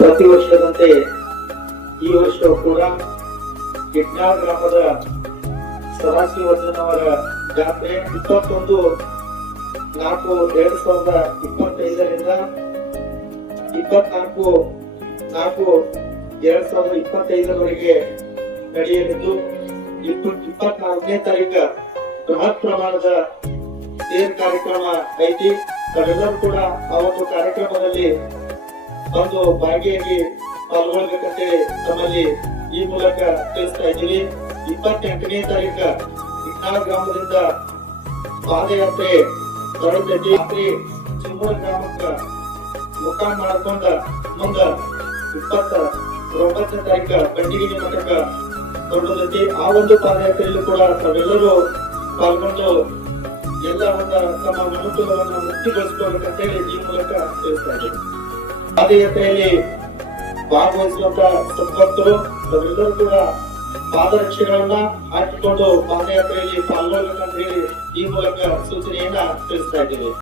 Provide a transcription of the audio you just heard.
ಪ್ರತಿ ವರ್ಷದಂತೆ ಈ ವರ್ಷ ಕೂಡ ಕಿಡ್ನಾಳ್ ಗ್ರಾಮದ ಸದಾಶಿವರ್ಧನ್ ಅವರ ಜಾತ್ರೆ ಇಪ್ಪತ್ತೊಂದು ನಾಲ್ಕು ಎರಡು ಸಾವಿರದ ಇಪ್ಪತ್ತೈದರಿಂದ ಇಪ್ಪತ್ನಾಲ್ಕು ನಾಲ್ಕು ಎರಡು ಸಾವಿರದ ಇಪ್ಪತ್ತೈದರವರೆಗೆ ನಡೆಯಲಿದ್ದು ಇಪ್ಪತ್ ಇಪ್ಪತ್ನಾಲ್ಕನೇ ತಾರೀಕು ಬೃಹತ್ ಪ್ರಮಾಣದ ಕಾರ್ಯಕ್ರಮ ಐತಿ. ತಾವೆಲ್ಲರೂ ಕೂಡ ಆ ಒಂದು ಕಾರ್ಯಕ್ರಮದಲ್ಲಿ ಬಂದು ಭಾಗಿಯಾಗಿ ಪಾಲ್ಗೊಳ್ಬೇಕಂತೇಳಿ ತಮ್ಮಲ್ಲಿ ಈ ಮೂಲಕ ತಿಳಿಸ್ತಾ ಇದ್ದೀವಿ ಇಪ್ಪತ್ತೆಂಟನೇ ತಾರೀಕ ಇಟ್ನಾಳ ಗ್ರಾಮದಿಂದ ಪಾದಯಾತ್ರೆ ಹೊರಟೈತಿ ರಾತ್ರಿ ಚಿಮ್ಮೂರ್ ಗ್ರಾಮಕ್ಕ ಮುಖ ಮಾಡ್ಕೊಂಡ ಮುಂದ ಇಪ್ಪತ್ತ ಒಂಬತ್ತನೇ ತಾರೀಕ ಬಂಡಿಗಿನ ಮಠಕ್ಕ ಹೊರಡತೈತಿ ಆ ಒಂದು ಪಾದಯಾತ್ರೆಯಲ್ಲೂ ಕೂಡ ತಾವೆಲ್ಲರೂ ಪಾಲ್ಗೊಂಡು ಎಲ್ಲ ಒಂದ ತಮ್ಮ ಮನುಕುಲವನ್ನ ಮುಕ್ತಿಗೊಳಿಸ್ಕೋಬೇಕಂತೇಳಿ ಈ ಮೂಲಕ ತಿಳಿಸ್ತಾ ಇದ್ದೀವಿ ಪಾದಯಾತ್ರೆಯಲ್ಲಿ ಭಾಗವಹಿಸುವಂತ ಸದ್ಭಕ್ತರು ಅವರೆಲ್ಲರೂ ಕೂಡ ಪಾದರಕ್ಷೆಗಳನ್ನ ಹಾಕಿಕೊಂಡು ಪಾದಯಾತ್ರೆಯಲ್ಲಿ ಪಾಲ್ಗೊಳ್ಬೇಕಂತ ಹೇಳಿ ಈ ಮೂಲಕ ಸೂಚನೆಯನ್ನ ತಿಳಿಸ್ತಾ ಇದ್ದೀವಿ.